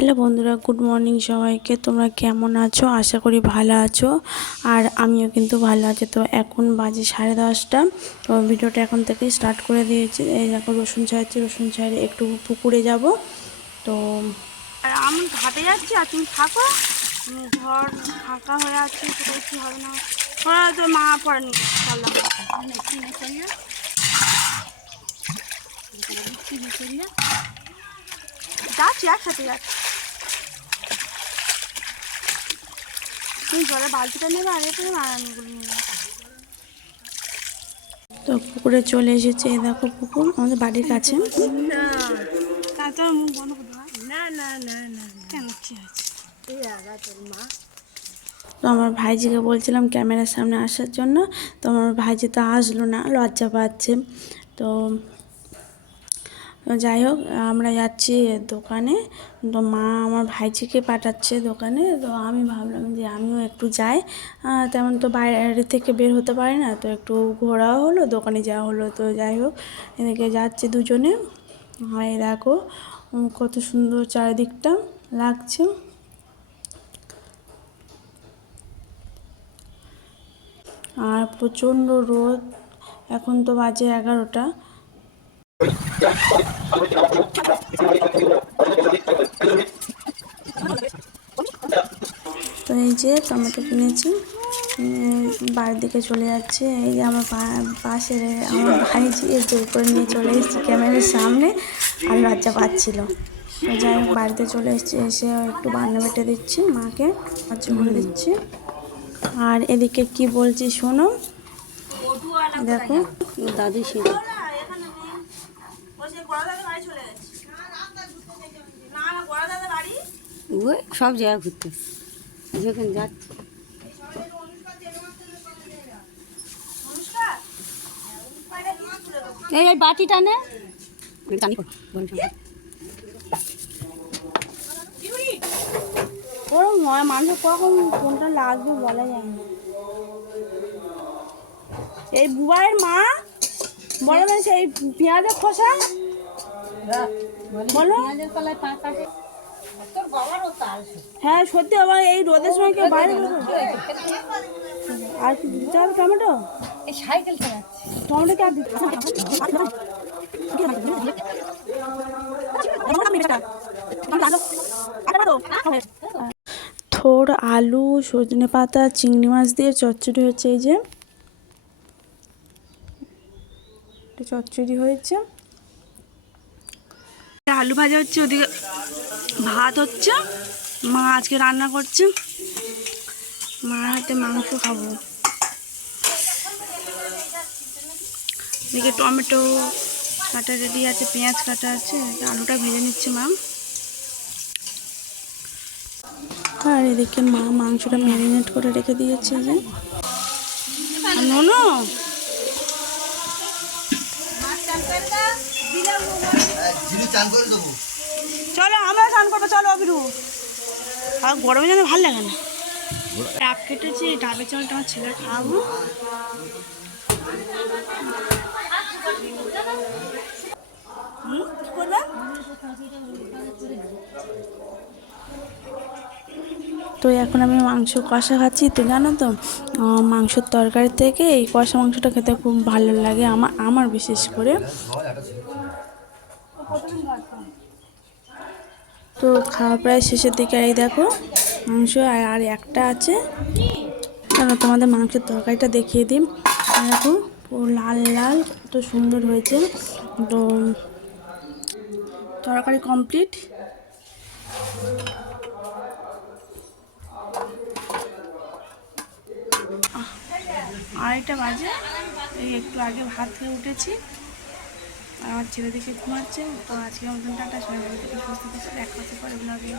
Hello বন্ধুরা, good morning সবাইকে। তোমরা কেমন আছো? আশা করি ভালো আছো, আর আমিও কিন্তু ভালো আছি। তো এখন বাজে 10:30। তো ভিডিওটা এখন থেকেই স্টার্ট করে দিয়েছি। এই দেখো রসুন ছাড়াচ্ছি, রসুন ছাড়ে একটু পুকুরে যাব। তো আর আমি ঘাটে যাচ্ছি আর তুমি থাকো। ঘর ফাঁকা হয়ে আছে, সেটা কি হবে না? ওরা তো মা পড়েনি, যাচ্ছি একসাথে যাচ্ছি। তুমি জলের বালতিটা নেবে আর এতে আরামগুলো নেবে। তো পুকুরে চলে এসেছে। এই দেখো পুকুর আমাদের বাড়ির কাছে। তোর মুখ বন্ধ করতে হয় না, না না না, কেন কি আছে? তো আমার ভাইজিকে বলছিলাম ক্যামেরার সামনে আসার জন্য। তো আমার ভাইজি তো আসলো না, লজ্জা পাচ্ছে। তো যাই হোক, আমরা যাচ্ছি দোকানে। তো মা আমার ভাইজিকে পাঠাচ্ছে দোকানে। তো আমি ভাবলাম যে আমিও একটু যাই। তেমন তো বাইরে থেকে বের হতে পারি না, তো একটু ঘোরাও হলো, দোকানে যাওয়া হলো। তো যাই হোক, এদিকে যাচ্ছি দুজনে। হয় দেখো কত সুন্দর চারিদিকটা লাগছে। আর প্রচণ্ড রোদ। এখন তো বাজে 11টা। তো এই যে টমেটো কিনেছি, বাড়ির দিকে চলে যাচ্ছে। এই যে আমার পাশের আমার ভাইজি জোর করে নিয়ে চলে এসেছি ক্যামেরার সামনে, আর লজ্জা পাচ্ছিল। তো যাই হোক, বাড়িতে চলে এসেছি। এসে একটু বান্না বেটে দিচ্ছি মাকে, লজ্জা করে দিচ্ছি। আর এদিকে কি বলছি শোনো, দেখো দাদি ছিল। ওই সব জায়গা ঘুরতে যেখানে যাচ্ছে। এই বাটিটা নে, ওরম হয়, মানুষের কখন কোনটা লাগবে বলা যায় না। এই বুবাইয়ের মা বলো না, সেই পেঁয়াজের খোসা বলো। হ্যাঁ সত্যি, আবার এই রোদের সময় কেউ বাইরে আর কি দিতে হবে? টমেটো, টমেটো কে আর দিতে থোর, আলু, সজনে পাতা, চিংড়ি মাছ দিয়ে চচ্চড়ি হচ্ছে। এই যে চচ্চড়ি হয়েছে, আলু ভাজা হচ্ছে, ওদিকে ভাত হচ্ছে। মা আজকে রান্না করছে, মার হাতে মাংস খাবো। এদিকে টমেটো কাটা রেডি আছে, পেঁয়াজ কাটা আছে, আলুটা ভেজে নিচ্ছে মা। আর এদিকে মা মাংসটা ম্যারিনেট করে রেখে দিয়েছে। যে নুনু চলো, আমরা স্নান করবো, চলো অবিরু। আর গরমে যেন ভালো লাগে না। ডাব কেটেছি, ডাবের চালটা আমার ছেলে খাবো। কি করবে? তো এখন আমি মাংস কষা খাচ্ছি। তো জানো তো, মাংসের তরকারি থেকে এই কষা মাংসটা খেতে খুব ভালো লাগে আমার বিশেষ করে। তো খাওয়া প্রায় শেষের দিকে। এই দেখো মাংস আর একটা আছে। কেন তোমাদের মাংসের তরকারিটা দেখিয়ে দিই। দেখো পুরো লাল লাল, কত সুন্দর হয়েছে। তো তরকারি কমপ্লিট। আড়াইটা বাজে, এই একটু আগে ভাত খেয়ে উঠেছি। আর আমার ছেলে দিকে ঘুমাচ্ছে। তো আজকের মতন টাটা, সবাই ভালো থেকে সুস্থ থেকে দেখা হচ্ছে পরে ব্লগে।